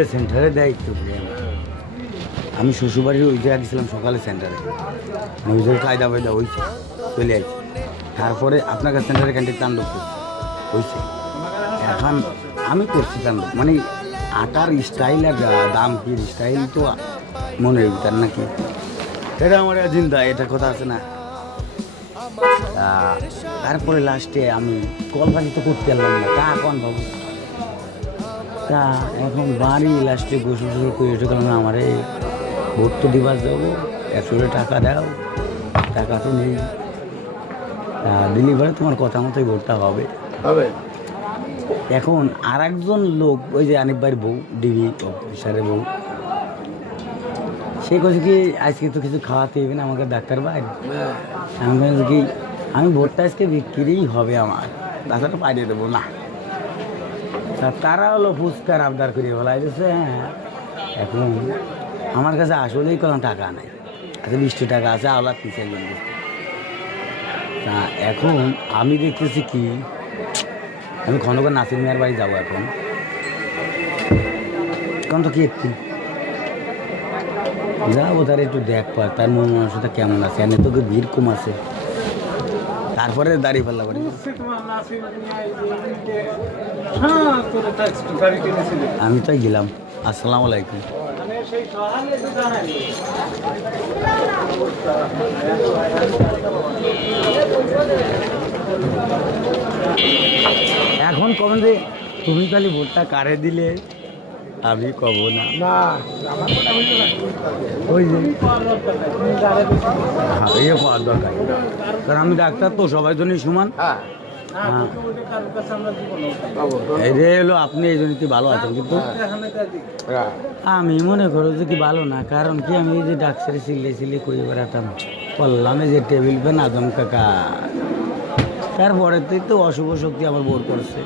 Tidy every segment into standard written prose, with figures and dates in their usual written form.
যে সেন্টারে দেয় তো আমি শ্বশুরবাড়ির ওই জায়গায় গেছিলাম সকালে সেন্টারে, ওই জায়গায় কায়দা ফায়দা হয়েছে, চলে আসছে। তারপরে আপনার কাছে সেন্টারে ক্যান্টিন তাণ্ডব করছে হয়েছে। এখন আমি করছি তাণ্ডব, মানে আটার স্টাইল আর দাম কি স্টাইল তো মনে তার নাকি এটা আমার জিন্দা, এটা কথা আছে না। তারপরে লাস্টে আমি কলকাতা তো করতে পারলাম না, তা এখন বাবু তা এখন বাড়ি লাস্টে বসে বসে করে এটা করলাম, আমারে ভোট তো দিবার যাবো, 100 টাকা দাও, টাকা তো নেই, দিলি পরে তোমার কথা মতোই ভোটটা হবে। এখন আর একজন লোক ওই যে আনিফ ভাইয়ের বউ, ডিবি অফিসারের বউ, সে কথা কি আজকে তো কিছু খাওয়াতে হবে না আমাকে ডাক্তার ভাই, আমি বলছি কি আমি ভোটটা আজকে বিক্রিই হবে আমার, তাছাড়া পাঠিয়ে দেবো না। তারা হলো ফুচকার আবদার করিয়ে বলা যাচ্ছে। হ্যাঁ এখন আমার কাছে আসলেই কোনো টাকা নেই, আচ্ছা 20 টাকা আছে আওলা পিছিয়ে গেছে। তা এখন আমি দেখতেছি কি আমি খনকার নাসির মিয়ার বাড়ি যাবো এখন তো কি একটু যাবো, তার একটু দেখ পা তার মন মানসিকতা কেমন আছে, এনে তোকে ভিড় কম আছে, তারপরে দাঁড়িয়ে ফেললা বাড়ি। আমি তো গেলাম। আসসালামু আলাইকুম। এখন কমেন যে তুমি খালি ভোটটা কারে দিলে, আমি কব না ওই যে ইয়ে পাওয়ার দরকার, কারণ আমি ডাক্তার তো সবাই জন্যই সমান। এটাই হলো আপনি এই জন্য কি ভালো আছেন, কিন্তু আমি মনে করো যে কি ভালো না, কারণ কি আমি এই যে ডাক্তারে সিলে করে বেড়াতাম, বললাম যে টেবিল ফ্যান আদম কাকা, তারপরে তো অশুভ শক্তি আমার বোর করছে,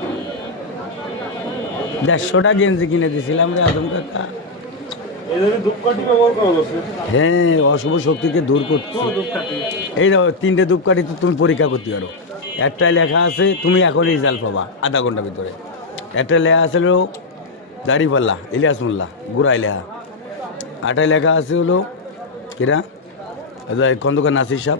150টা গেঞ্জি কিনে দিয়েছিলাম রে আদম কাকা। হ্যাঁ অশুভ শক্তিকে দূর করছে। এই দেখো 3টে ধূপকাঠি তো তুমি পরীক্ষা করতে পারো, একটাই লেখা আছে তুমি এখন রেজাল্ট পাবা আধা ঘন্টার ভিতরে, একটা লেখা আছে হলো দাড়িপাল্লা ইলিয়াস মোল্লা গুড়াই লেখা, আটাই লেখা আছে হলো কিরা খন্দকার নাসির সাহেব